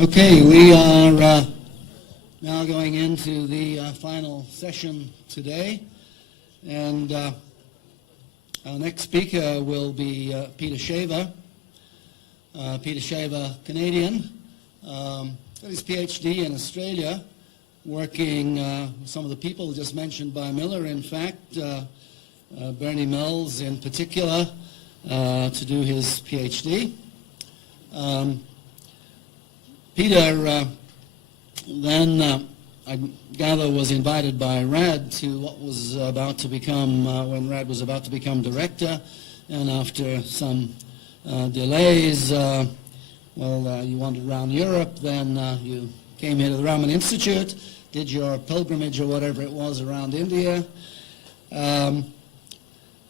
Okay, we are now going into the final session today, and our next speaker will be Peter Shaver. Peter Shaver, Canadian, got his PhD in Australia, working with some of the people just mentioned by Miller, in fact, Bernie Mills in particular, to do his PhD. Peter then, I gather, was invited by Rad to what was about to become, when Rad was about to become director, and after some delays, you wandered around Europe, then you came here to the Raman Institute, did your pilgrimage or whatever it was around India.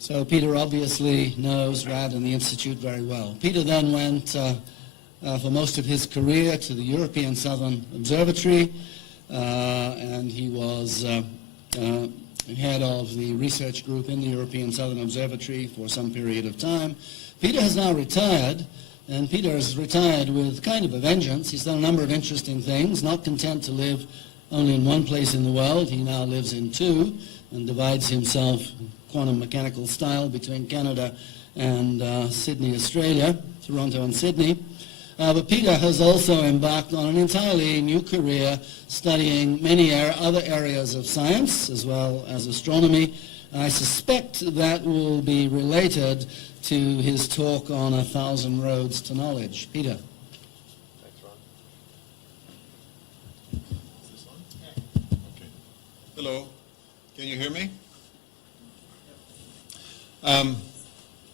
So Peter obviously knows Rad and the Institute very well. Peter then went for most of his career to the European Southern Observatory, and he was head of the research group in the European Southern Observatory for some period of time. Peter has now retired, and Peter has retired with kind of a vengeance. He's done a number of interesting things, not content to live only in one place in the world. He now lives in two and divides himself quantum mechanical style between Canada and Sydney, Australia, Toronto and Sydney. But Peter has also embarked on an entirely new career studying many other areas of science as well as astronomy. I suspect that will be related to his talk on 1,000 Roads to Knowledge. Peter. Thanks, Ron. Is this on? Okay. Hello. Can you hear me?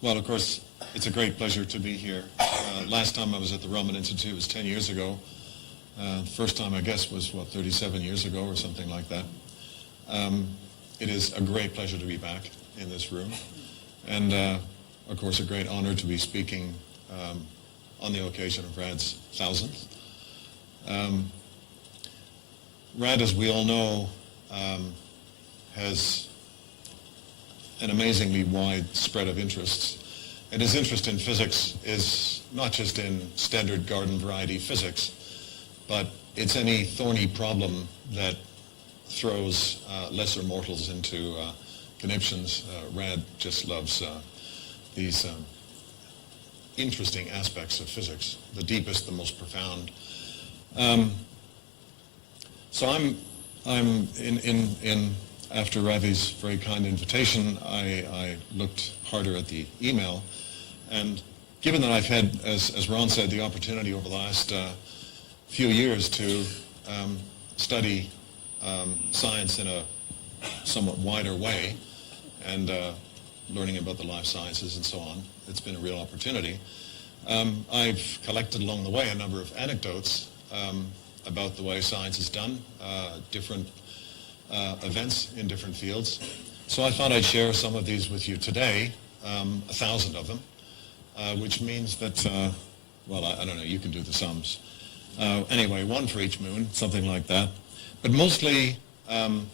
Well, of course, it's a great pleasure to be here. Last time I was at the Raman Institute was 10 years ago. The first time, I guess, was, 37 years ago or something like that. It is a great pleasure to be back in this room. And, of course, a great honor to be speaking on the occasion of Rad's 1000th. Rad, as we all know, has an amazingly wide spread of interests. And his interest in physics is not just in standard garden variety physics, but it's any thorny problem that throws lesser mortals into conniptions. Rad just loves these interesting aspects of physics, the deepest, the most profound. So I'm after Ravi's very kind invitation, I looked harder at the email, and given that I've had, as Ron said, the opportunity over the last few years to study science in a somewhat wider way, and learning about the life sciences and so on, it's been a real opportunity. I've collected along the way a number of anecdotes about the way science is done, different events in different fields. So I thought I'd share some of these with you today, 1,000 of them, which means that, I don't know, you can do the sums. Anyway, one for each moon, something like that. But mostly, I'm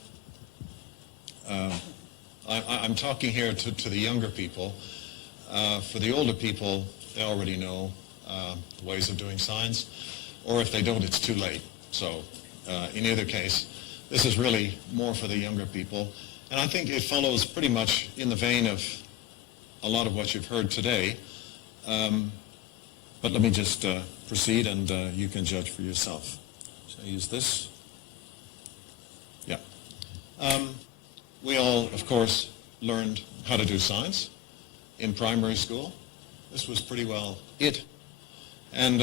talking here to the younger people. For the older people, they already know the ways of doing science, or if they don't, it's too late. So in either case, this is really more for the younger people. And I think it follows pretty much in the vein of a lot of what you've heard today. But let me just proceed, and you can judge for yourself. So I use this. Yeah. We all, of course, learned how to do science in primary school. This was pretty well it. And,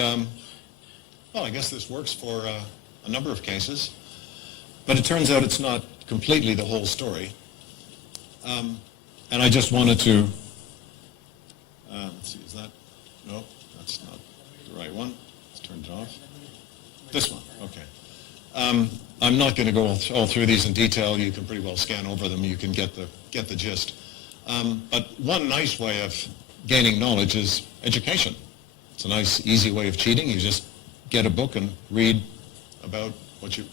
I guess this works for a number of cases. But it turns out it's not completely the whole story. And I just wanted to, let's see, is that, no, that's not the right one. Let's turn it off. This one, okay. I'm not going to go all through these in detail. You can pretty well scan over them. You can get the gist. But one nice way of gaining knowledge is education. It's a nice, easy way of cheating. You just get a book and read about what you...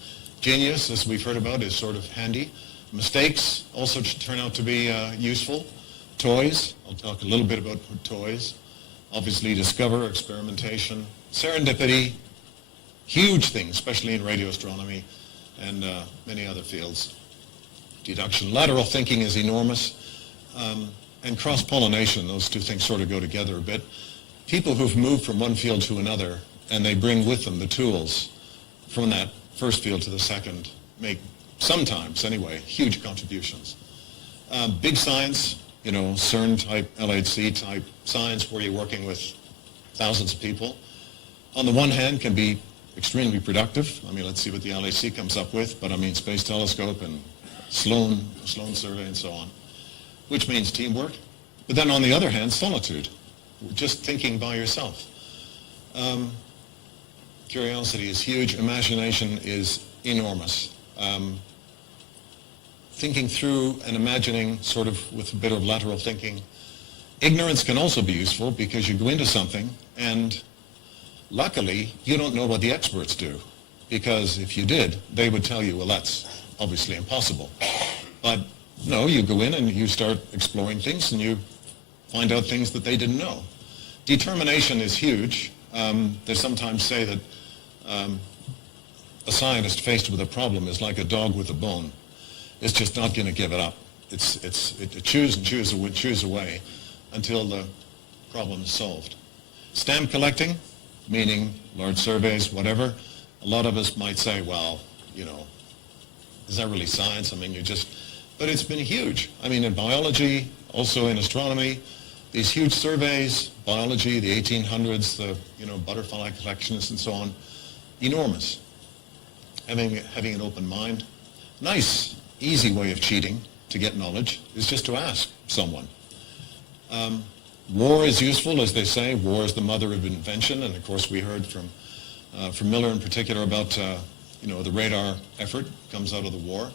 Genius, as we've heard about, is sort of handy. Mistakes also turn out to be useful. Toys, I'll talk a little bit about toys. Obviously, discover, experimentation. Serendipity, huge things, especially in radio astronomy and many other fields. Deduction, lateral thinking is enormous, and cross-pollination, those two things sort of go together a bit. People who've moved from one field to another, and they bring with them the tools from that first field to the second, make sometimes, anyway, huge contributions. Big science, you know, CERN-type, LHC-type science where you're working with thousands of people, on the one hand can be extremely productive. I mean, let's see what the LHC comes up with, but I mean, Space Telescope and Sloan Survey and so on, which means teamwork. But then on the other hand, solitude, just thinking by yourself. Curiosity is huge. Imagination is enormous. Thinking through and imagining sort of with a bit of lateral thinking. Ignorance can also be useful because you go into something and luckily you don't know what the experts do, because if you did, they would tell you, well, that's obviously impossible. But no, you go in and you start exploring things and you find out things that they didn't know. Determination is huge. They sometimes say that a scientist faced with a problem is like a dog with a bone. It's just not going to give it up. It chews and chews away until the problem is solved. Stamp collecting, meaning large surveys, whatever. A lot of us might say, well, you know, is that really science? I mean, but it's been huge. I mean, in biology, also in astronomy, these huge surveys, biology, the 1800s, the, you know, butterfly collections and so on, enormous. Having an open mind. Nice, easy way of cheating to get knowledge is just to ask someone. War is useful, as they say. War is the mother of invention, and of course we heard from Miller in particular about you know, the radar effort comes out of the war.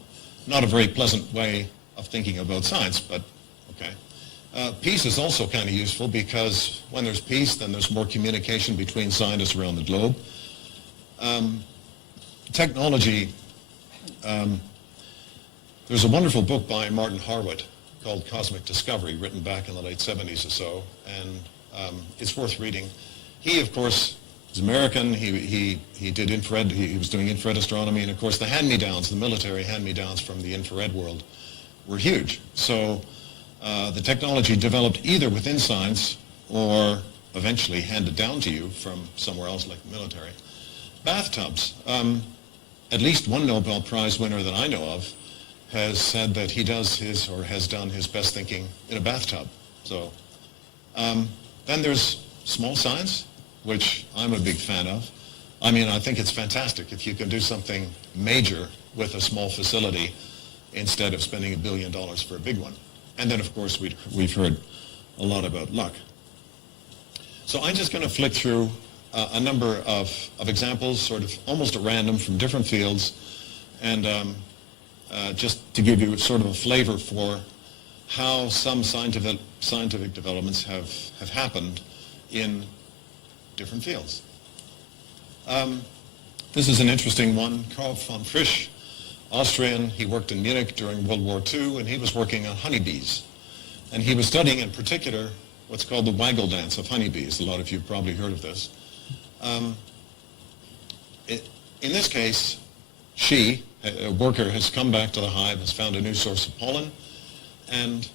Not a very pleasant way of thinking about science, but okay. Peace is also kind of useful because when there's peace, then there's more communication between scientists around the globe. Technology, there's a wonderful book by Martin Harwood called Cosmic Discovery, written back in the late 70s or so, and it's worth reading. He, of course, is American. He did infrared. He was doing infrared astronomy, and of course, the hand-me-downs, the military hand-me-downs from the infrared world, were huge. So the technology developed either within science or eventually handed down to you from somewhere else, like the military. Bathtubs. At least one Nobel Prize winner that I know of has said that he does his, or has done his best thinking in a bathtub. So then there's small science, which I'm a big fan of. I mean, I think it's fantastic if you can do something major with a small facility instead of spending $1 billion for a big one. And then, of course, we've heard a lot about luck. So I'm just going to flick through a number of examples, sort of almost at random from different fields, and just to give you sort of a flavor for how some scientific developments have happened in different fields. This is an interesting one. Karl von Frisch, Austrian. He worked in Munich during World War II, and he was working on honeybees. And he was studying in particular what's called the waggle dance of honeybees. A lot of you have probably heard of this. In this case, a worker, has come back to the hive, has found a new source of pollen, and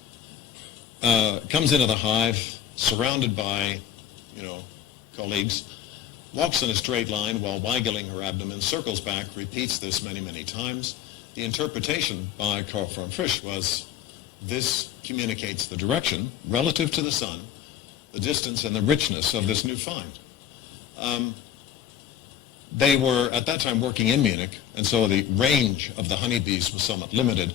comes into the hive surrounded by, you know, colleagues, walks in a straight line while waggling her abdomen, circles back, repeats this many, many times. The interpretation by Karl von Frisch was this communicates the direction relative to the sun, the distance and the richness of this new find. They were at that time working in Munich, and so the range of the honeybees was somewhat limited.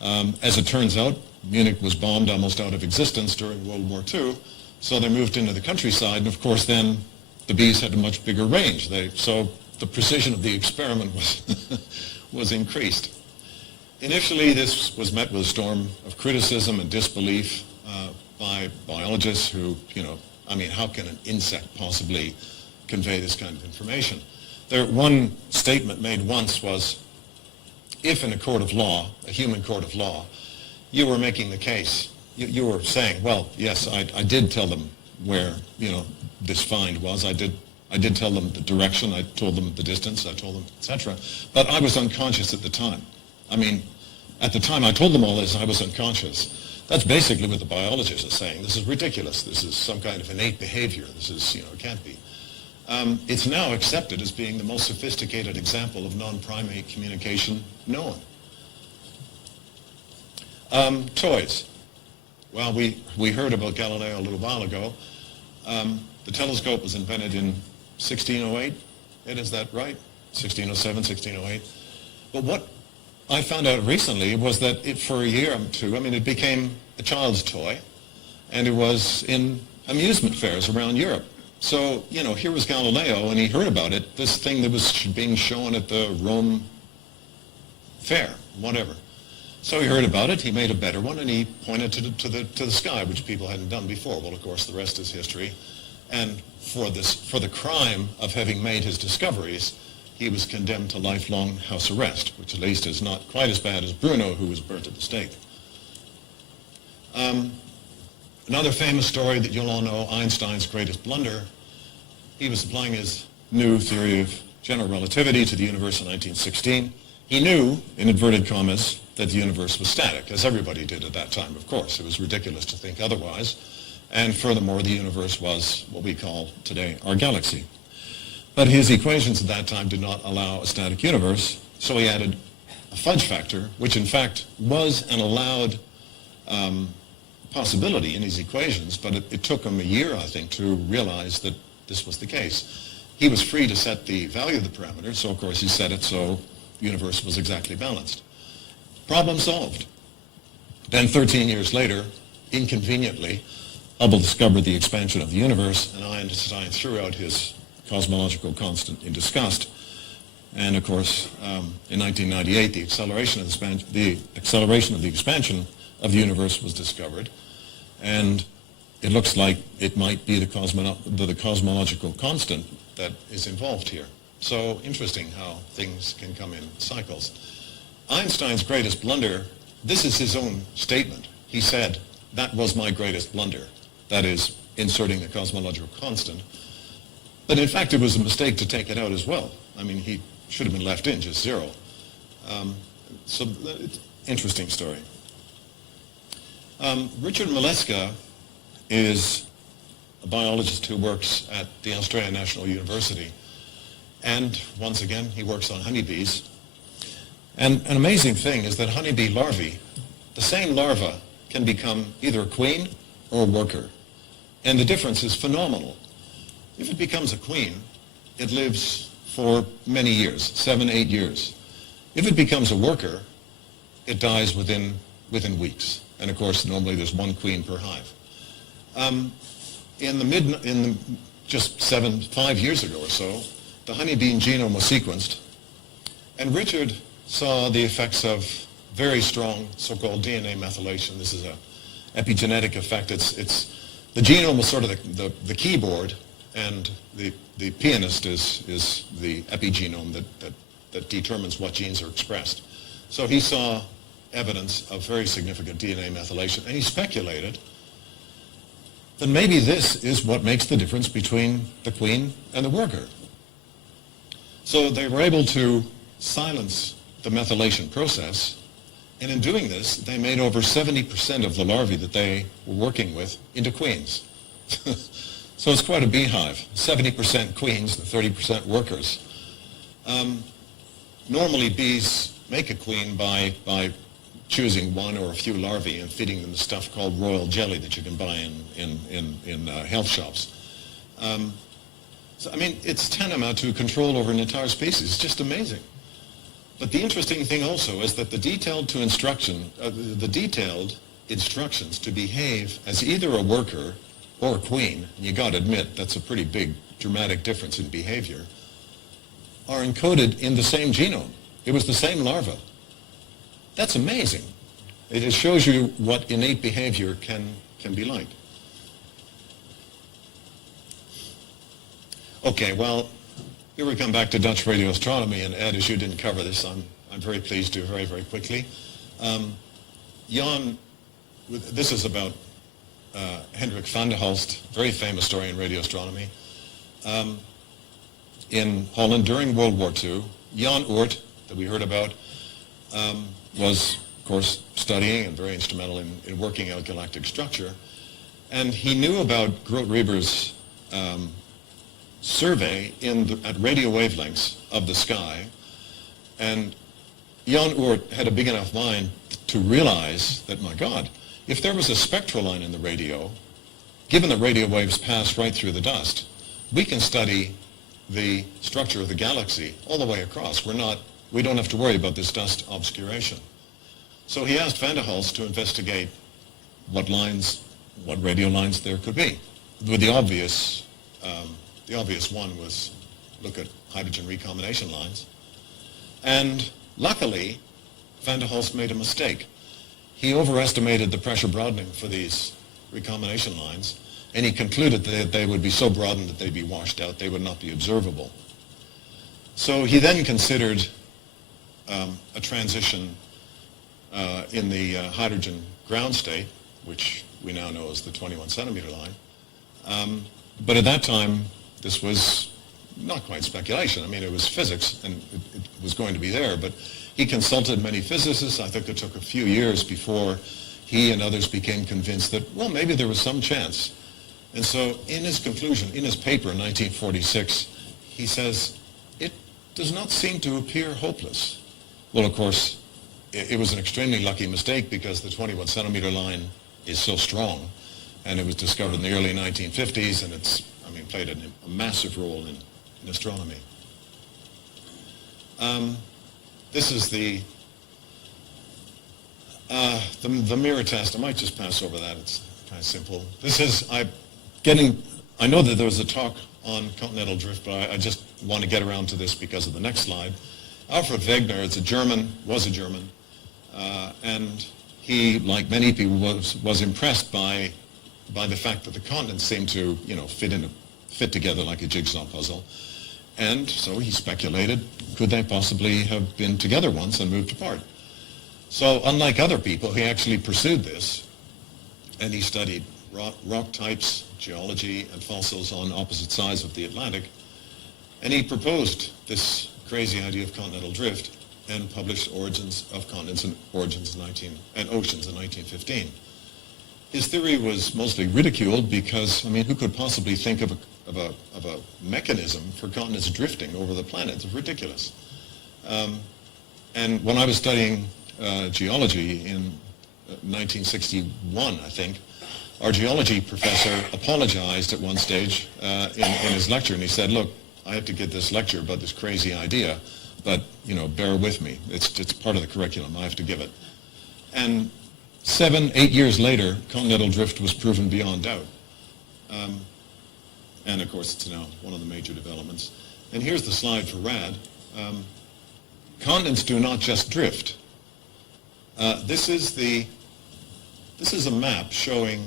As it turns out, Munich was bombed almost out of existence during World War II, so they moved into the countryside, and of course then the bees had a much bigger range. So the precision of the experiment was increased. Initially, this was met with a storm of criticism and disbelief by biologists who, you know, I mean, how can an insect possibly convey this kind of information? One statement made once was, if in a court of law, a human court of law, you were making the case, you were saying, well, yes, I did tell them where, you know, this find was. I did I did tell them the direction, I told them the distance, I told them, etc. But I was unconscious at the time. I mean, at the time I told them all this, I was unconscious. That's basically what the biologists are saying. This is ridiculous. This is some kind of innate behavior. This is, it can't be. It's now accepted as being the most sophisticated example of non-primate communication known. Toys. Well, we heard about Galileo a little while ago. The telescope was invented in 1608. Is that right? 1607, 1608. But what I found out recently was that for a year or two, it became a child's toy, and it was in amusement fairs around Europe. So, here was Galileo, and he heard about it, this thing that was being shown at the Rome fair, whatever. So he heard about it, he made a better one, and he pointed to the sky, which people hadn't done before. Well, of course, the rest is history. And for the crime of having made his discoveries, he was condemned to lifelong house arrest, which at least is not quite as bad as Bruno, who was burnt at the stake. Another famous story that you'll all know, Einstein's greatest blunder. He was applying his new theory of general relativity to the universe in 1916. He knew, in inverted commas, that the universe was static, as everybody did at that time, of course. It was ridiculous to think otherwise. And furthermore, the universe was what we call today our galaxy. But his equations at that time did not allow a static universe, so he added a fudge factor, which in fact was an allowed possibility in his equations, but it took him a year, I think, to realize that this was the case. He was free to set the value of the parameter, so of course he set it so the universe was exactly balanced. Problem solved. Then 13 years later, inconveniently, Hubble discovered the expansion of the universe, and Einstein threw out his cosmological constant in disgust. And of course, in 1998, the acceleration of the expansion of the universe was discovered, and it looks like it might be the cosmological constant that is involved here. So interesting how things can come in cycles. Einstein's greatest blunder, this is his own statement. He said, "That was my greatest blunder." That is, inserting the cosmological constant. But in fact, it was a mistake to take it out as well. He should have been left in, just zero. So it's an interesting story. Richard Maleska is a biologist who works at the Australian National University. And once again, he works on honeybees. And an amazing thing is that honeybee larvae, the same larva can become either a queen or a worker. And the difference is phenomenal. If it becomes a queen, it lives for many years, 7, 8 years. If it becomes a worker, it dies within weeks. And of course, normally there's one queen per hive. Just 5 years ago or so, the honeybee genome was sequenced, and Richard saw the effects of very strong so-called DNA methylation. This is an epigenetic effect. The genome was sort of the keyboard, and the pianist is the epigenome that determines what genes are expressed. So he saw evidence of very significant DNA methylation, and he speculated that maybe this is what makes the difference between the queen and the worker. So they were able to silence the methylation process, and in doing this, they made over 70% of the larvae that they were working with into queens. So it's quite a beehive. 70% queens and 30% workers. Normally bees make a queen by choosing one or a few larvae and feeding them the stuff called royal jelly that you can buy in health shops. It's tantamount to control over an entire species. It's just amazing. But the interesting thing also is that the detailed instructions to behave as either a worker or a queen, and you got to admit that's a pretty big dramatic difference in behavior, are encoded in the same genome. It was the same larva. That's amazing. It shows you what innate behavior can be like. Okay, well, here we come back to Dutch radio astronomy, and Ed, as you didn't cover this, I'm very pleased to very, very quickly. Jan, this is about Hendrik van der Hulst, very famous story in radio astronomy. in Holland during World War II. Jan Oort, that we heard about, was, of course, studying and very instrumental in working out galactic structure. And he knew about Grote-Reber's survey at radio wavelengths of the sky. And Jan Oort had a big enough mind to realize that, my God, if there was a spectral line in the radio, given that radio waves pass right through the dust, we can study the structure of the galaxy all the way across. We don't have to worry about this dust obscuration. So he asked Van der Hulst to investigate what radio lines there could be. With the obvious one was look at hydrogen recombination lines. And luckily, Van der Hulst made a mistake. He overestimated the pressure broadening for these recombination lines, and he concluded that they would be so broadened that they'd be washed out, they would not be observable. So he then considered a transition in the hydrogen ground state, which we now know as the 21 centimeter line. But at that time, this was not quite speculation. I mean, it was physics, and it was going to be there, but he consulted many physicists. I think it took a few years before he and others became convinced that, well, maybe there was some chance. And so in his conclusion, in his paper in 1946, he says, it does not seem to appear hopeless. Well, of course, it was an extremely lucky mistake because the 21 centimeter line is so strong, and it was discovered in the early 1950s, and played a massive role in astronomy. This is the mirror test. I might just pass over that. It's kind of simple. I know that there was a talk on continental drift, but I just want to get around to this because of the next slide. Alfred Wegener was a German, and he, like many people, was impressed by the fact that the continents seemed to, fit together like a jigsaw puzzle. And so he speculated, could they possibly have been together once and moved apart? So unlike other people, he actually pursued this, and he studied rock types, geology, and fossils on opposite sides of the Atlantic. And he proposed this crazy idea of continental drift and published Origins of Continents and Oceans in 1915. His theory was mostly ridiculed because, who could possibly think of a mechanism for continents drifting over the planet? It's ridiculous. And when I was studying geology in 1961, I think, our geology professor apologized at one stage in his lecture, and he said, look, I have to give this lecture about this crazy idea, but, bear with me. It's part of the curriculum. I have to give it. And 7-8 years later, continental drift was proven beyond doubt. And of course, it's now one of the major developments. And here's the slide for RAD. Continents do not just drift. This is a map showing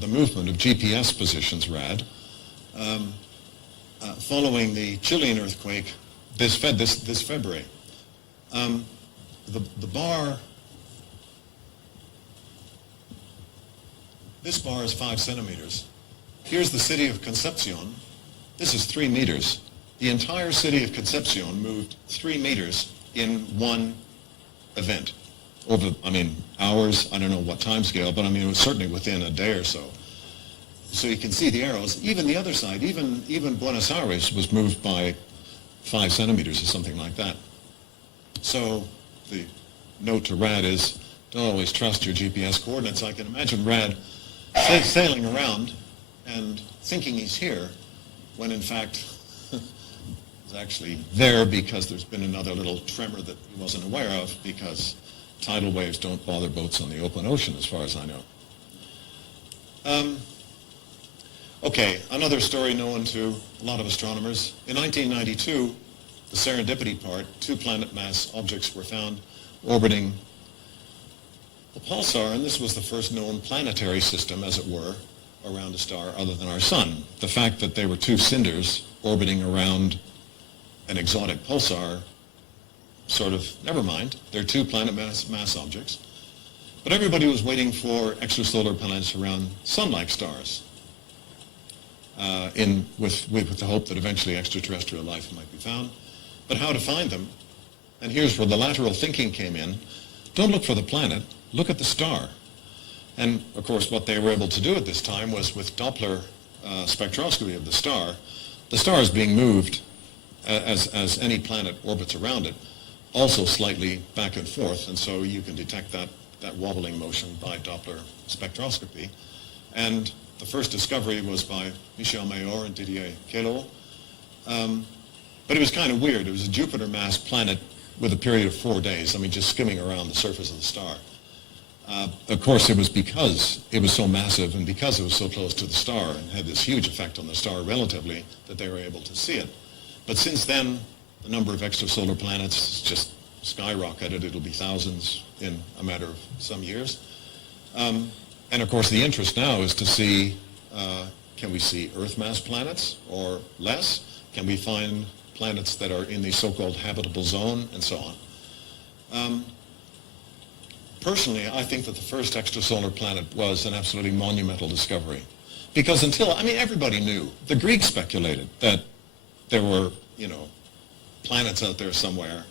the movement of GPS positions, RAD, following the Chilean earthquake this February. This bar is 5 centimeters. Here's the city of Concepcion. This is 3 meters. The entire city of Concepcion moved 3 meters in one event. Over, hours, I don't know what time scale, but it was certainly within a day or so. So you can see the arrows. Even the other side, even Buenos Aires was moved by 5 centimeters or something like that. So the note to RAD is, don't always trust your GPS coordinates. I can imagine RAD sailing around and thinking he's here, when in fact he's actually there because there's been another little tremor that he wasn't aware of, because tidal waves don't bother boats on the open ocean, as far as I know. Okay, another story known to a lot of astronomers. In 1992, the Serendipity part, 2 planet mass objects were found orbiting the pulsar, and this was the first known planetary system, as it were, around a star other than our sun. The fact that they were 2 cinders orbiting around an exotic pulsar, sort of, never mind. They're 2 planet mass objects. But everybody was waiting for extrasolar planets around sun-like stars. with the hope that eventually extraterrestrial life might be found. But how to find them? And here's where the lateral thinking came in. Don't look for the planet, look at the star. And of course what they were able to do at this time was with Doppler spectroscopy of the star is being moved as any planet orbits around it, also slightly back and forth, and so you can detect that wobbling motion by Doppler spectroscopy. And the first discovery was by Michel Mayor and Didier Queloz. But it was kind of weird. It was a Jupiter-mass planet with a period of 4 days, I mean, just skimming around the surface of the star. Of course, it was because it was so massive and because it was so close to the star and had this huge effect on the star relatively that they were able to see it. But since then, the number of extrasolar planets just skyrocketed. It'll be thousands in a matter of some years. And of course, the interest now is to see, can we see Earth-mass planets or less? Can we find planets that are in the so-called habitable zone and so on? Personally, I think that the first extrasolar planet was an absolutely monumental discovery. Because everybody knew. The Greeks speculated that there were, planets out there somewhere,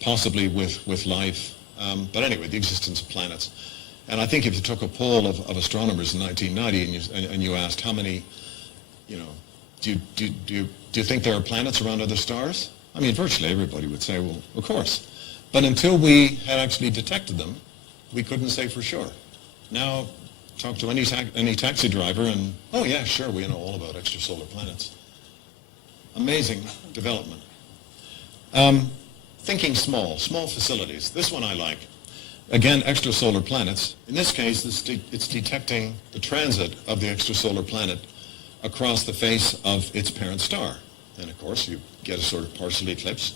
possibly with life. But anyway, the existence of planets. And I think if you took a poll of astronomers in 1990 and you asked how many, do you think there are planets around other stars? I mean, virtually everybody would say, well, of course. But until we had actually detected them, we couldn't say for sure. Now, talk to any taxi driver and, oh yeah, sure, we know all about extrasolar planets. Amazing development. Thinking small facilities. This one I like. Again, extrasolar planets. In this case, it's detecting the transit of the extrasolar planet across the face of its parent star. And of course, you get a sort of partial eclipse.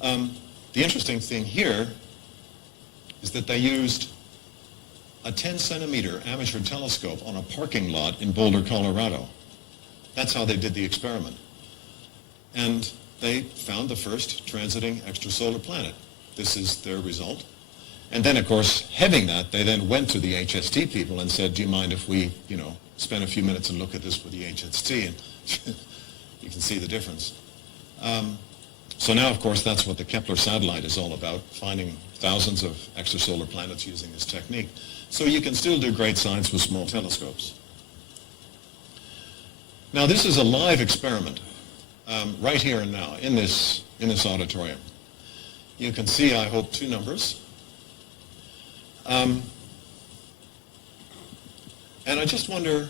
The interesting thing here is that they used a 10-centimeter amateur telescope on a parking lot in Boulder, Colorado. That's how they did the experiment. And they found the first transiting extrasolar planet. This is their result. And then, of course, having that, they then went to the HST people and said, do you mind if we, spend a few minutes and look at this with the HST? And you can see the difference. So now, of course, that's what the Kepler satellite is all about, finding thousands of extrasolar planets using this technique. So you can still do great science with small telescopes. Now, this is a live experiment, right here and now, in this auditorium. You can see, I hope, two numbers. And I just wonder,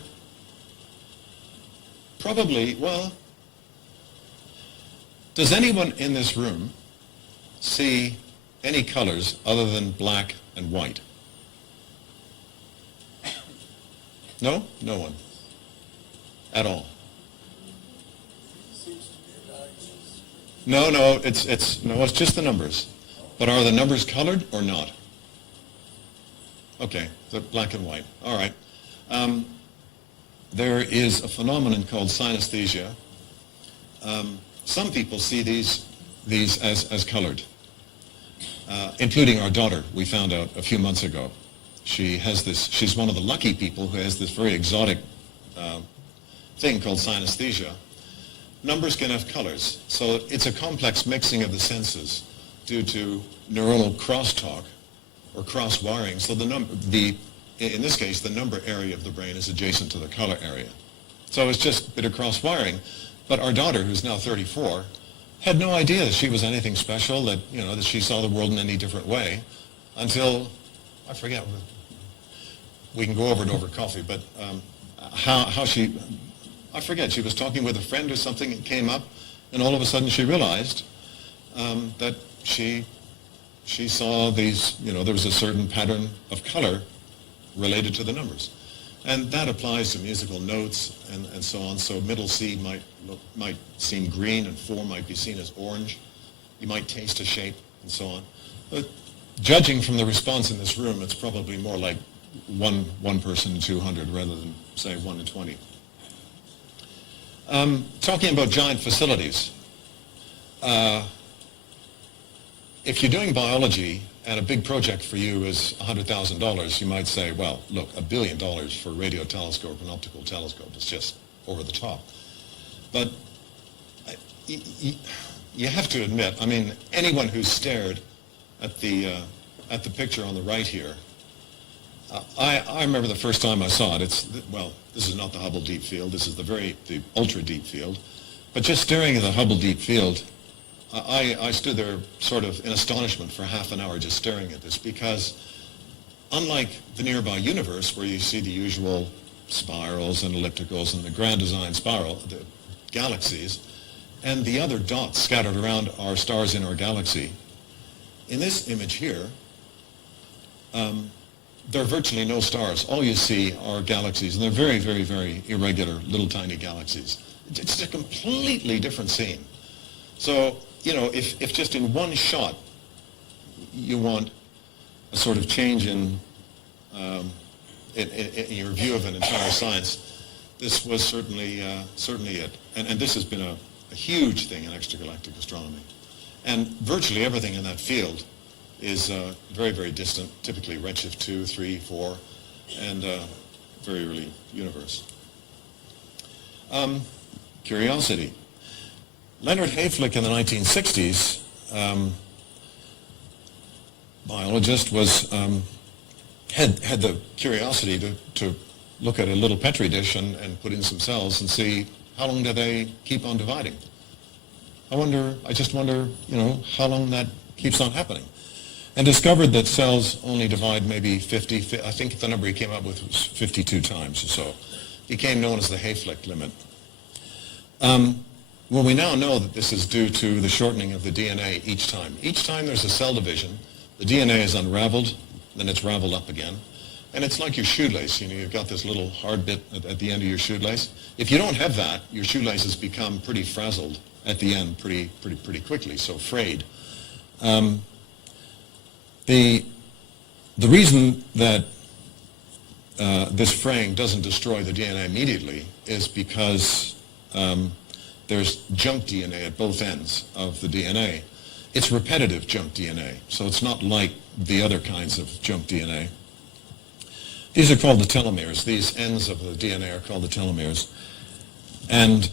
does anyone in this room see any colors other than black and white? No? No one. At all. No, it's just the numbers. But are the numbers colored or not? Okay, they're black and white. All right. There is a phenomenon called synesthesia. Some people see these as colored, including our daughter. We found out a few months ago. She's one of the lucky people who has this very exotic thing called synesthesia. Numbers can have colors, so it's a complex mixing of the senses due to neuronal crosstalk or cross-wiring. So in this case, the number area of the brain is adjacent to the color area. So it's just a bit of cross-wiring. But our daughter, who's now 34, had no idea that she was anything special, that she saw the world in any different way, until, I forget, we can go over it over coffee, but I forget, she was talking with a friend or something, it came up, and all of a sudden she realized that she saw these, there was a certain pattern of color related to the numbers. And that applies to musical notes and so on. So middle C might seem green and 4 might be seen as orange. You might taste a shape and so on. But judging from the response in this room, it's probably more like one person in 200 rather than, say, 1 in 20. Talking about giant facilities. If you're doing biology, and a big project for you is $100,000, you might say, well, look, $1 billion for a radio telescope and optical telescope is just over the top. But you have to admit, I mean, anyone who's stared at the picture on the right here, I remember the first time I saw it. Well, this is not the Hubble Deep Field. This is the ultra deep field. But just staring at the Hubble Deep Field, I stood there sort of in astonishment for half an hour just staring at this, because unlike the nearby universe where you see the usual spirals and ellipticals and the grand design spiral, the galaxies, and the other dots scattered around our stars in our galaxy, in this image here, there are virtually no stars. All you see are galaxies, and they're very, very, very irregular, little tiny galaxies. It's a completely different scene. So, you know, if just in one shot you want a sort of change in your view of an entire science, this was certainly it. And this has been a huge thing in extragalactic astronomy. And virtually everything in that field is very, very distant, typically redshift 2, 3, 4, and very early universe. Curiosity. Leonard Hayflick in the 1960s, biologist, had the curiosity to look at a little Petri dish and put in some cells and see how long do they keep on dividing. I just wonder, you know, how long that keeps on happening. And discovered that cells only divide maybe 50, I think the number he came up with was 52 times or so. Became known as the Hayflick limit. Well, we now know that this is due to the shortening of the DNA each time. Each time there's a cell division, the DNA is unraveled, then it's raveled up again. And it's like your shoelace, you know, you've got this little hard bit at the end of your shoelace. If you don't have that, your shoelaces become pretty frazzled at the end pretty quickly, so frayed. The reason that this fraying doesn't destroy the DNA immediately is because there's junk DNA at both ends of the DNA. It's repetitive junk DNA, so it's not like the other kinds of junk DNA. These are called the telomeres. These ends of the DNA are called the telomeres. And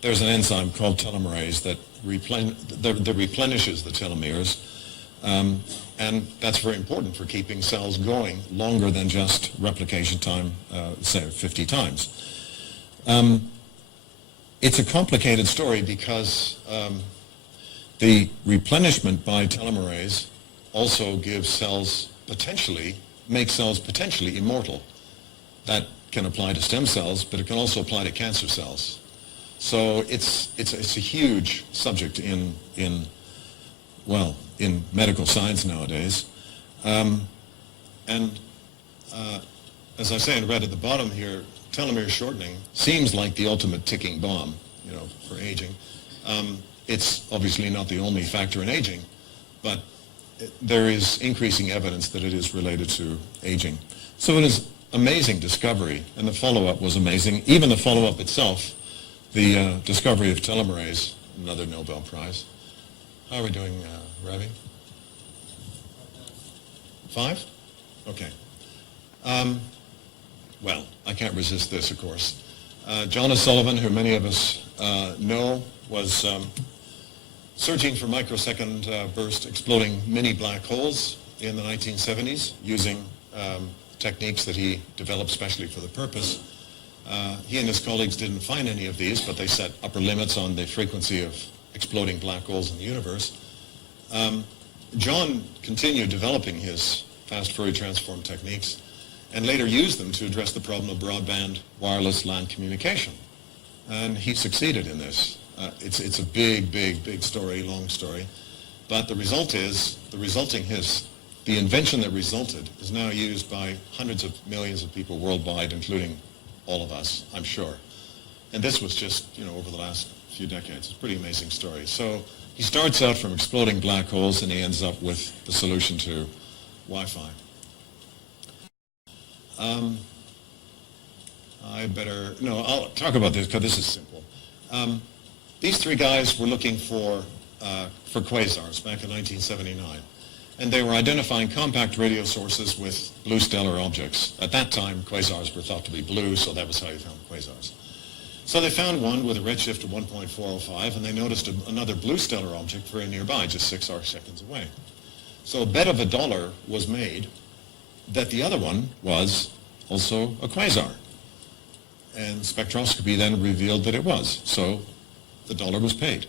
there's an enzyme called telomerase that replenishes the telomeres. And that's very important for keeping cells going longer than just replication time, say 50 times. It's a complicated story because the replenishment by telomerase also gives cells makes cells potentially immortal. That can apply to stem cells, but it can also apply to cancer cells. So it's a huge subject in medical science nowadays. As I say in red at the bottom here, telomere shortening seems like the ultimate ticking bomb, you know, for aging. It's obviously not the only factor in aging, but there is increasing evidence that it is related to aging. So it is amazing discovery, and the follow-up was amazing. Even the follow-up itself, the discovery of telomerase, another Nobel Prize. How are we doing, Ravi? 5? Okay. Well, I can't resist this, of course. John O'Sullivan, who many of us know, was searching for microsecond burst exploding mini black holes in the 1970s using techniques that he developed specially for the purpose. He and his colleagues didn't find any of these, but they set upper limits on the frequency of exploding black holes in the universe. John continued developing his fast Fourier transform techniques and later used them to address the problem of broadband wireless LAN communication. And he succeeded in this. It's a big story, long story. But the result is, the invention that resulted is now used by hundreds of millions of people worldwide, including all of us, I'm sure. And this was just, you know, over the last few decades. It's a pretty amazing story. So he starts out from exploding black holes and he ends up with the solution to Wi-Fi. I'll talk about this because this is simple. These three guys were looking for quasars back in 1979. and they were identifying compact radio sources with blue stellar objects. At that time, quasars were thought to be blue, so that was how you found quasars. So they found one with a redshift of 1.405, and they noticed another blue stellar object very nearby, just 6 arcseconds away. So a bet of $1 was made that the other one was also a quasar. And spectroscopy then revealed that it was. So the $1 was paid.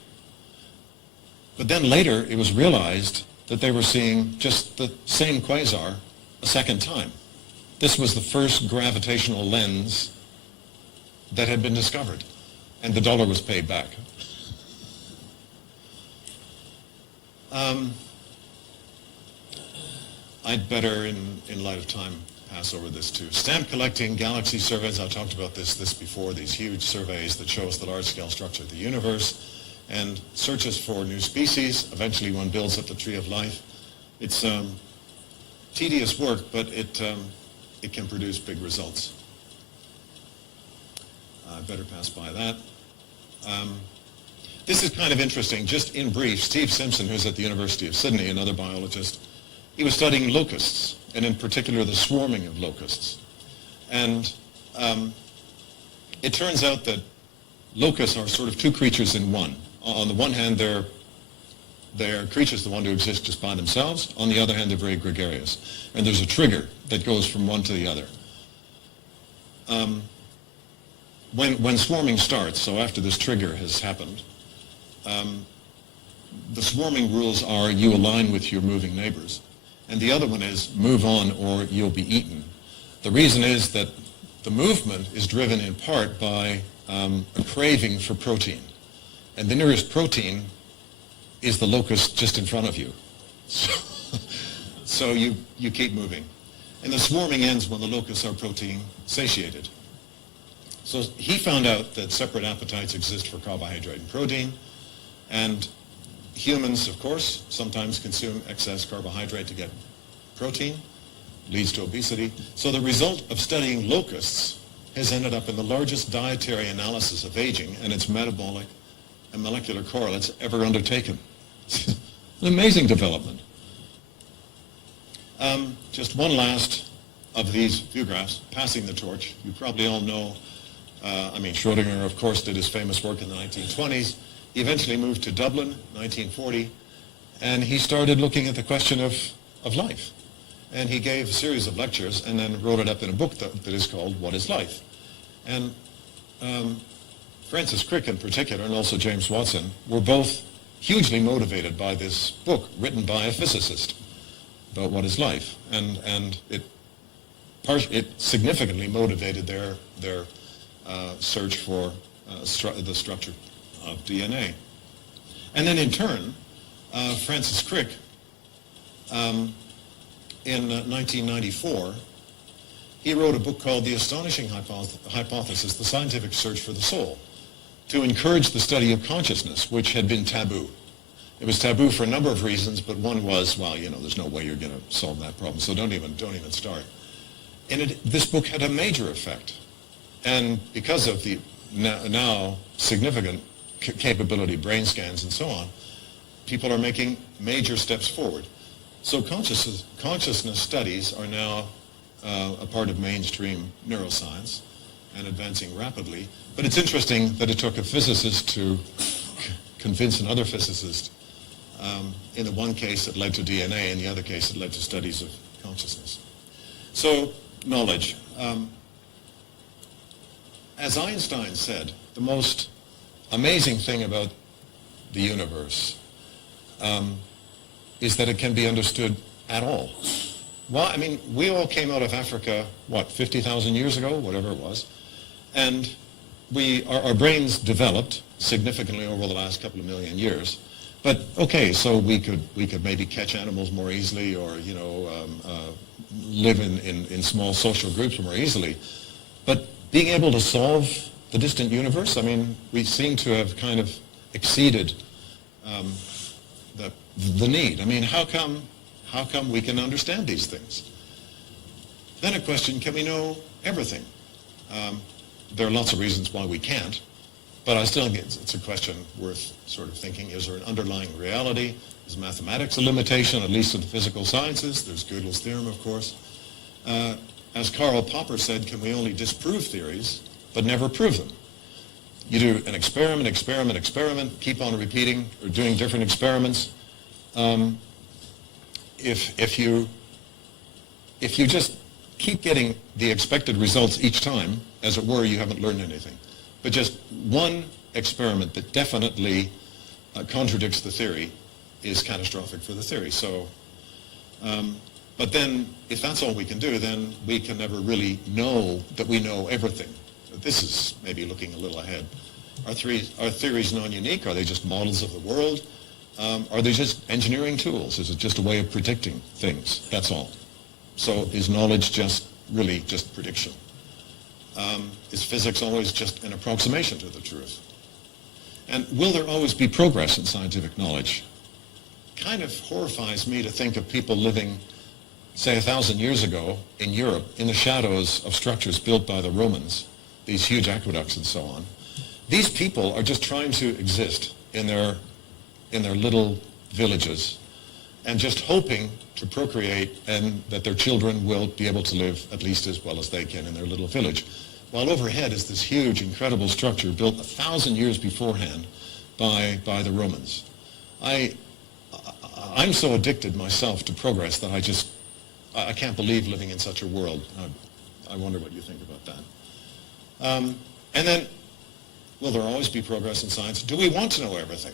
But then later it was realized that they were seeing just the same quasar a second time. This was the first gravitational lens that had been discovered, and the $1 was paid back. I'd better, in light of time, pass over this too. Stamp collecting, galaxy surveys, I talked about this before, these huge surveys that show us the large-scale structure of the universe, and searches for new species. Eventually one builds up the tree of life. It's tedious work, but it can produce big results. I better pass by that. This is kind of interesting. Just in brief, Steve Simpson, who's at the University of Sydney, another biologist, he was studying locusts, and in particular the swarming of locusts. And it turns out that locusts are sort of two creatures in one. On the one hand, they're creatures that want to exist just by themselves. On the other hand, they're very gregarious. And there's a trigger that goes from one to the other. When swarming starts, so after this trigger has happened, the swarming rules are you align with your moving neighbors. And the other one is move on or you'll be eaten. The reason is that the movement is driven in part by a craving for protein. And the nearest protein is the locust just in front of you. So you keep moving. And the swarming ends when the locusts are protein satiated. So he found out that separate appetites exist for carbohydrate and protein. And humans, of course, sometimes consume excess carbohydrate to get protein, leads to obesity. So the result of studying locusts has ended up in the largest dietary analysis of aging and its metabolic and molecular correlates ever undertaken. An amazing development. Just one last of these view graphs, passing the torch. You probably all know, Schrödinger, of course, did his famous work in the 1920s. He eventually moved to Dublin, 1940, and he started looking at the question of life. And he gave a series of lectures and then wrote it up in a book that is called What is Life? And Francis Crick in particular, and also James Watson, were both hugely motivated by this book written by a physicist about what is life. And it significantly motivated their search for the structure of DNA. And then in turn, Francis Crick, in 1994, he wrote a book called The Astonishing Hypothesis, The Scientific Search for the Soul, to encourage the study of consciousness, which had been taboo. It was taboo for a number of reasons, but one was, well, there's no way you're going to solve that problem, so don't even start. And this book had a major effect. And because of the now significant capability, brain scans and so on, people are making major steps forward. So consciousness studies are now a part of mainstream neuroscience and advancing rapidly. But it's interesting that it took a physicist to convince another physicist. In the one case it led to DNA, in the other case it led to studies of consciousness. So, knowledge. As Einstein said, the most amazing thing about the universe is that it can be understood at all. Well, we all came out of Africa, 50,000 years ago, whatever it was, and our brains developed significantly over the last couple of million years. But okay, so we could maybe catch animals more easily, or live in small social groups more easily. But being able to solve the distant universe, we seem to have kind of exceeded the need. How come we can understand these things? Then a question, can we know everything? There are lots of reasons why we can't. But I still think it's a question worth sort of thinking. Is there an underlying reality? Is mathematics a limitation, at least in the physical sciences? There's Gödel's theorem, of course. As Karl Popper said, can we only disprove theories, but never prove them? You do an experiment, keep on repeating or doing different experiments. If you just keep getting the expected results each time, as it were, you haven't learned anything. But just one experiment that definitely contradicts the theory is catastrophic for the theory. So, but then, if that's all we can do, then we can never really know that we know everything. This is maybe looking a little ahead. Are theories non-unique? Are they just models of the world? Are they just engineering tools? Is it just a way of predicting things? That's all. So is knowledge just really just prediction? Is physics always just an approximation to the truth? And will there always be progress in scientific knowledge? Kind of horrifies me to think of people living, say, 1,000 years ago in Europe, in the shadows of structures built by the Romans, these huge aqueducts and so on. These people are just trying to exist in their little villages and just hoping to procreate and that their children will be able to live at least as well as they can in their little village. While overhead is this huge, incredible structure built 1,000 years beforehand by the Romans. I'm so addicted myself to progress that I can't believe living in such a world. I wonder what you think about that. And then, will there always be progress in science? Do we want to know everything?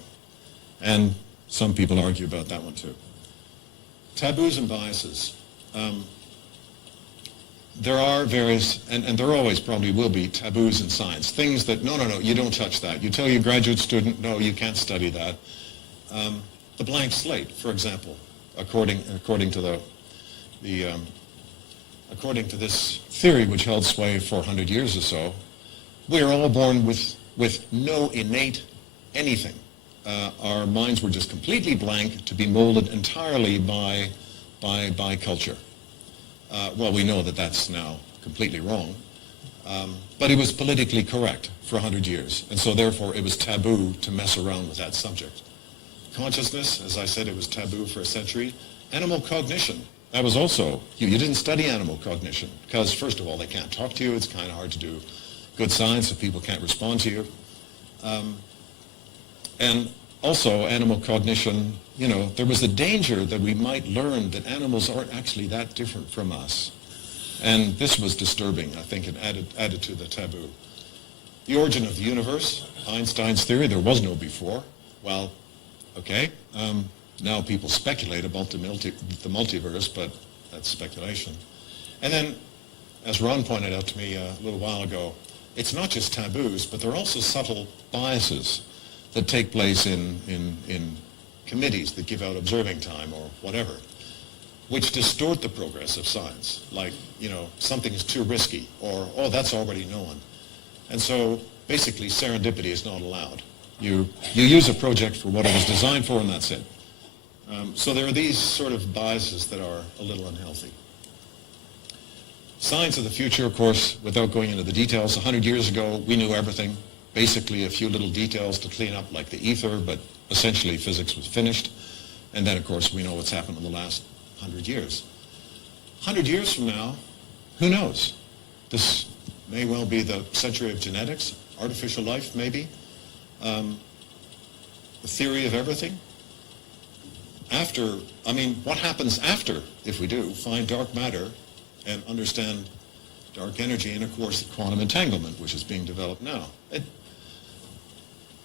And some people argue about that one too. Taboos and biases. There are various, and there always probably will be taboos in science. Things that, no, you don't touch that. You tell your graduate student, no, you can't study that. The blank slate, for example, according to according to this theory which held sway for 100 years or so, we are all born with no innate anything. Our minds were just completely blank to be molded entirely by culture. Well, we know that that's now completely wrong, but it was politically correct for 100 years, and so therefore it was taboo to mess around with that subject. Consciousness, as I said, it was taboo for a century. Animal cognition, that was also, you didn't study animal cognition, because first of all, they can't talk to you. It's kind of hard to do good science if people can't respond to you. And also, animal cognition, there was the danger that we might learn that animals aren't actually that different from us. And this was disturbing, I think, and added to the taboo. The origin of the universe, Einstein's theory, there was no before. Well, okay, now people speculate about the multiverse, but that's speculation. And then, as Ron pointed out to me a little while ago, it's not just taboos, but there are also subtle biases that take place in committees that give out observing time or whatever, which distort the progress of science. Like, something is too risky, or, oh, that's already known. And so, basically, serendipity is not allowed. You use a project for what it was designed for, and that's it. So there are these sort of biases that are a little unhealthy. Science of the future, of course, without going into the details, 100 years ago, we knew everything. Basically, a few little details to clean up, like the ether, but essentially physics was finished. And then, of course, we know what's happened in the last 100 years. 100 years from now, who knows? This may well be the century of genetics, artificial life, maybe. The theory of everything. What happens after, if we do, find dark matter and understand dark energy and, of course, quantum entanglement, which is being developed now.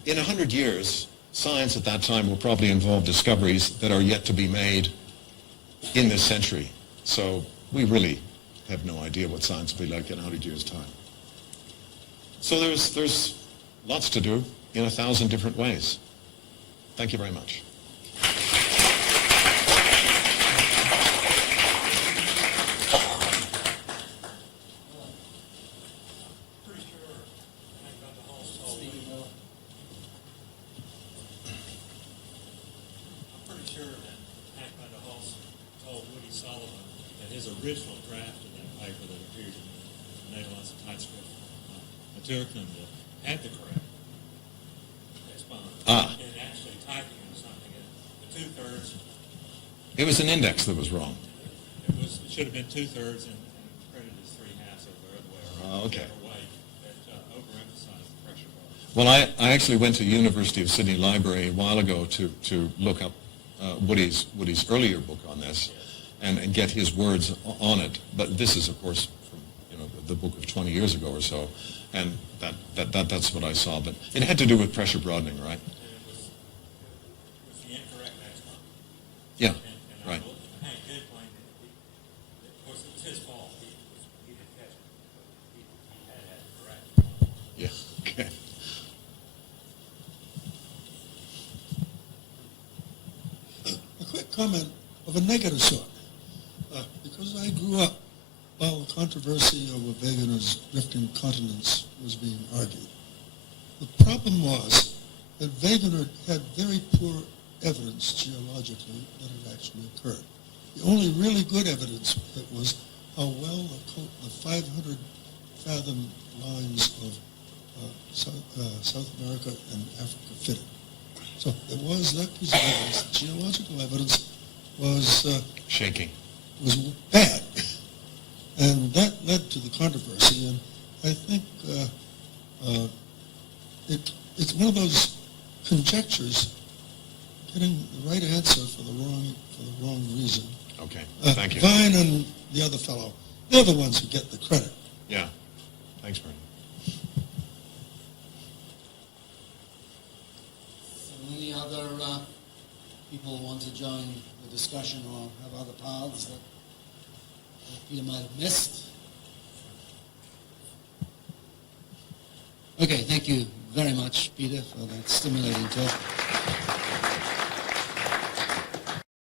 In 100 years, science at that time will probably involve discoveries that are yet to be made in this century. So we really have no idea what science will be like in 100 years' time. So there's lots to do in 1,000 different ways. Thank you very much. Original draft of that paper that appears in the Netherlands typescript, Turkland had the correct It was an index that was wrong. It should have been 2/3 and printed as 3/2 or the other way around. Okay. Whichever way that overemphasized the pressure bar. Well, I actually went to University of Sydney Library a while ago to look up Woody's earlier book on this and get his words on it. But this is, of course, from the book of 20 years ago or so, and that's what I saw. But it had to do with pressure broadening, right? And it was the incorrect maximum. Yeah, And right. Hank did claim that, of course, it was his fault. He didn't catch it. But he had it correct. Yeah. Okay. A quick comment of a negative sort. Because I grew up while the controversy over Wegener's drifting continents was being argued. The problem was that Wegener had very poor evidence geologically that it actually occurred. The only really good evidence was how well the 500 fathom lines of South America and Africa fitted. So there was that piece of evidence. The geological evidence was Shaking. was bad, and that led to the controversy. And I think it's one of those conjectures, getting the right answer for the wrong reason. Okay. Thank you. Vine and the other fellow, they're the ones who get the credit. Yeah. Thanks, Bernie. So any other people want to join the discussion or have other paths that Peter might have missed? Okay, thank you very much, Peter, for that stimulating talk.